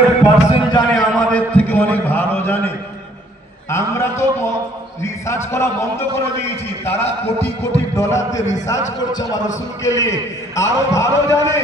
100% জানে, আমাদের থেকে অনেক ভালো জানে। আমরা তো রিসার্চ করা বন্ধ করে দিয়েছি, তারা কোটি কোটি ডলার দিয়ে রিসার্চ করছে আমার রসুলকে নিয়ে, আরো ভালো জানে।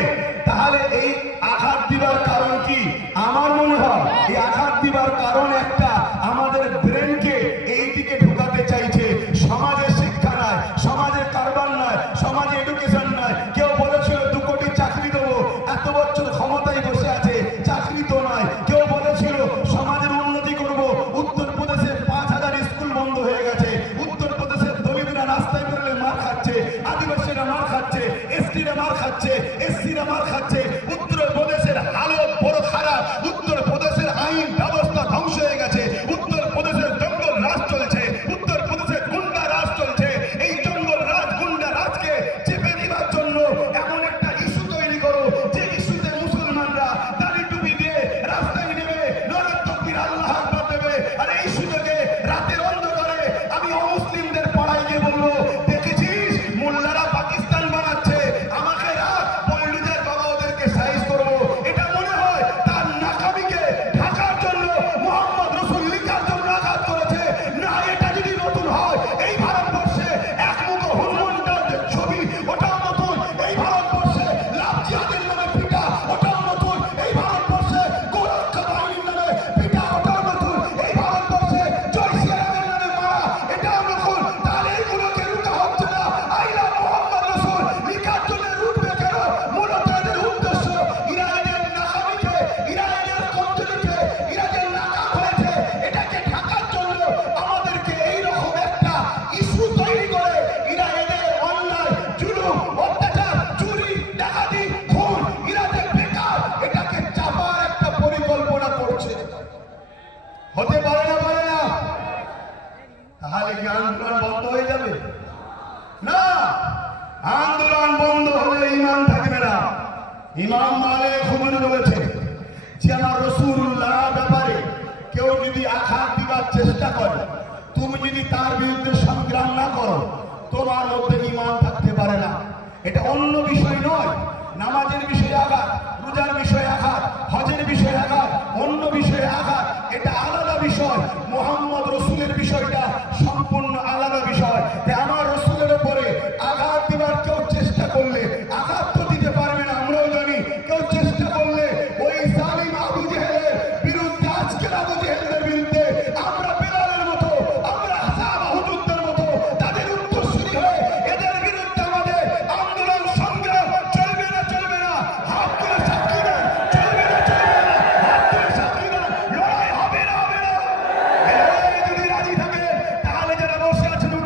তাহলে এই আঘাত দিবার কারণ কি? আমার মনে হয় এই আঘাত দিবার কারণ একটা, আমাদের ব্রেনকে এই দিকে ঢুকাতে চাইছে। সমাজে শিক্ষা নাই, সমাজে কারবার নাই, সমাজে এডুকেশন নাই। কেউ বলেছিল 2 কোটি চাকরি দেবো, এত বছর ক্ষমতায় বসে আছে, চাকরি তো নয়। কেউ বলেছিল সমাজের উন্নতি করব, উত্তরপ্রদেশে 5000 স্কুল বন্ধ হয়ে গেছে। উত্তরপ্রদেশের দলিতরা রাস্তায় বেরোলে মার খাচ্ছে, আদিবাসীরা মার খাচ্ছে, এসটিরা মার খাচ্ছে, এসসিরা মার খাচ্ছে। উত্তরপ্রদেশের হালত বড় খারাপ। উত্তরপ্রদেশের আইন ব্যবস্থা ধ্বংস হয়ে গেছে। উত্তরপ্রদেশের জঙ্গল রাজ চলছে, উত্তরপ্রদেশের গুন্ডা রাজ চলছে। এই জঙ্গল রাজ গুন্ডা রাজকে চেপে দেওয়ার জন্য এমন একটা ইস্যু তৈরি করো যে ইস্যুতে মুসলমানরা দাড়ি টুপি দিয়ে রাস্তায় নেবে, নারায়ে তাকবীর, আল্লাহু আকবার দেবে। আর এই সুযোগে রাতের অন্ধকারে আমি অমুসলিমদের পাড়ায় গিয়ে বলবো, দেখেছিস মোল্লারা পাকিস্তান বানাচ্ছে, আমাকে রাখ, পল্লীদের বাবা ওদেরকে সাইজ করবো। এটা মনে হয় তার নাকামিকে ঢাকার জন্য মোহাম্মদ রসুল লিখার জন্য আঘাত করেছে না? এটা যদি নতুন হয়, এই ভারতবর্ষে একমুখ হনুমানটার যে ছবি, ওটাও নতুন। এই ভারতবর্ষে লাভ জিহাদের নামে পিটা, ওটাও নতুন। এই ভারতবর্ষে গোরক্ষা বাহিনীর নামে পিটা, ওটাও নতুন। এই ভারতবর্ষে জয় শ্রীরামের নামে মারা, এটাও নতুন। তাহলে এইগুলোকে রুখা হচ্ছে না। আই লাভ মোহাম্মদ রসুল লিখার জন্য রুটবে কেন? মূলত এদের উদ্দেশ্য এরা এদের নাকামিকে, এরা এদের কমজোরিকে, এরা যে নাকাম হয়েছে এটাকে ঢাকার জন্য আমাদেরকে এইরকম একটা ইস্যু তৈরি করে এরা এদের অন্যায়, জুলুম, অত্যাচার, চুরি, ডাকাতি, খুন, এরা যে বেকার, এটাকে চাপার একটা পরিকল্পনা করছে। হতে পারে না, পারে না? তাহলে কি আন্দোলন বন্ধ হয়ে যাবে? না, আন্দোলন বন্ধ হলে ঈমান থাকবে না। ইমাম মালিক হুজুর বলেছে যে আমার রাসূলুল্লাহ ব্যাপারে কেউ যদি আঘাত দিবার চেষ্টা করে, তুমি যদি তার বিরুদ্ধে সংগ্রাম না করো, তোমার মধ্যে ঈমান থাকতে পারে না। এটা অন্য বিষয়